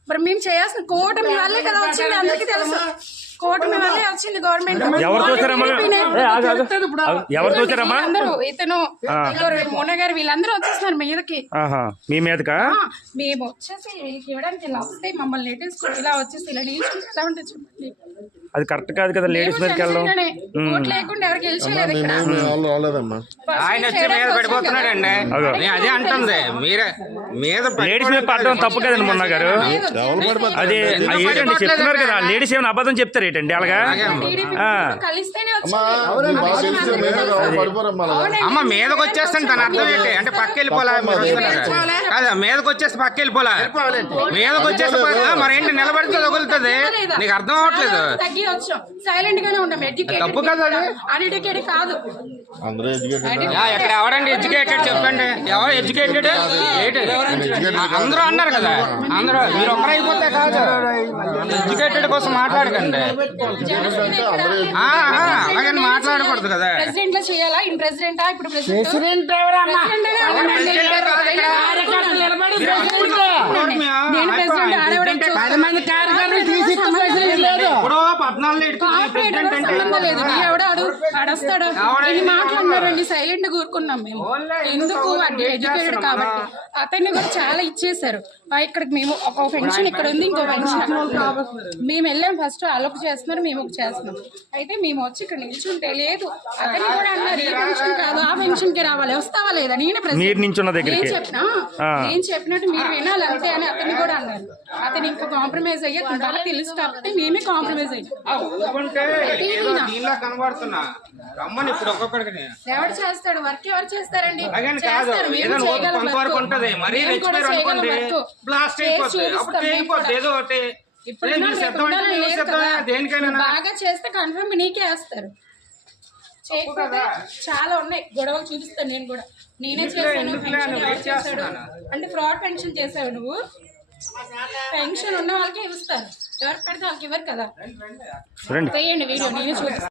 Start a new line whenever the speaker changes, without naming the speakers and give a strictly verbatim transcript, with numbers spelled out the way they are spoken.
మరి మేము చేయాల్సిన కూటమి వల్లే కదా వచ్చింది, అందరికీ తెలుసు. కూటమి వల్లే వచ్చింది గవర్నమెంట్. అందరూ ఇతను మోన గారు వీళ్ళందరూ వచ్చేస్తున్నారు మీదకి.
మీ మీదకా?
మేము వచ్చేసి వీళ్ళకి ఇవ్వడానికి ఇలా వస్తే మమ్మల్ని నెట్టేసుకుని ఇలా వచ్చేసి ఇలా నిల్చుంటే ఎలా ఉంటుంది చెప్పండి.
అది కరెక్ట్ కాదు కదా, లేడీస్ మీదకి వెళ్ళడం.
ఓట్లు లేకుండా ఎవరికి గెలిచేయలేదు ఇక్కడ.
ఆయన వచ్చి మీద పడిపోతున్నాడండి, అదే అంటుంది. మీరే మీద
లేడీస్ మీద పడడం తప్పు కదండి మొన్న గారు. అదే ఏంటండి చెప్తున్నారు కదా, లేడీస్ ఏమైనా అబద్ధం చెప్తారు ఏంటండి అలాగా?
అమ్మ మీదకి వచ్చేస్తాను తన అర్థం ఏంటి అంటే పక్క వెళ్ళిపోలా, కాదా మీదకి వచ్చేస్తే పక్క వెళ్ళిపోలా, మీదకి వచ్చేస్తే మరేంటి నిలబడితే తగులుతుంది, నీకు అర్థం అవ్వట్లేదు.
సైలెంట్ గానే ఉంటాం.
తప్పు కదా,
అన్ఎడ్యుకేటెడ్ కాదు.
ఇక్కడ ఎవరండి ఎడ్యుకేటెడ్ చెప్పండి, ఎవరు ఎడ్యుకేటెడ్? అందరూ అన్నారు కదా, అందరూ మీరు ఒక్కరైపోతే కాదు, ఎడ్యుకేటెడ్ కోసం మాట్లాడకండి. అలాగే మాట్లాడకూడదు కదా.
ప్రెసిడెంట్ లో చేయాలా? ఇన్ ప్రెసిడెంటా? ఇప్పుడు ప్రెసిడెంట్ అడస్తాడు ఇన్ని మాట్లాడినారండి. సైలెంట్ గా కూరుకున్నాం మేము. ఎందుకు అంటే ఎడ్యుకేటెడ్ కాబట్టి. అతన్ని కూడా చాలా ఇచ్చేసారు. ఇక్కడికి మేము ఒక పెన్షన్ ఇక్కడ ఉంది, ఇంకో పెన్షన్ మేము వెళ్ళాం. ఫస్ట్ అలొక చేస్తున్నారు, మేము ఒక చేస్తున్నాం. అయితే మేము వచ్చి ఇక్కడ నిల్చుంటే లేదు, అతన్ని కూడా అన్నారు ఈ పెన్షన్ కాదు ఆ పెన్షన్ కి రావాలి, వస్తావా లేదా? నేనే నేను చెప్పినా నేను చెప్పినట్టు మీరు వినాలి అంతే అని అతన్ని కూడా అన్నారు. అతను ఇంకా కాంప్రమైజ్ అయ్యే వాళ్ళకి తెలుసు కాబట్టి మేమే కాంప్రమైజ్ అయ్యాం. ఎవరు చేస్తాడు వర్క్? ఎవరు చేస్తారండి? బాగా చేస్తే కన్ఫర్మ్ నీకే వేస్తారు. చేయకపోతే చాలా ఉన్నాయి గొడవలు చూపిస్తాను నేను కూడా. నేనే చేశాను అంటే ఫ్రాడ్ పెన్షన్ చేసావు నువ్వు. పెన్షన్ ఉన్న వాళ్ళకే ఇస్తారు, ఎవరికి పెడితే వాళ్ళకి ఇవ్వరు కదా. వేయండి వీడియో, నేనే చూపిస్తాను.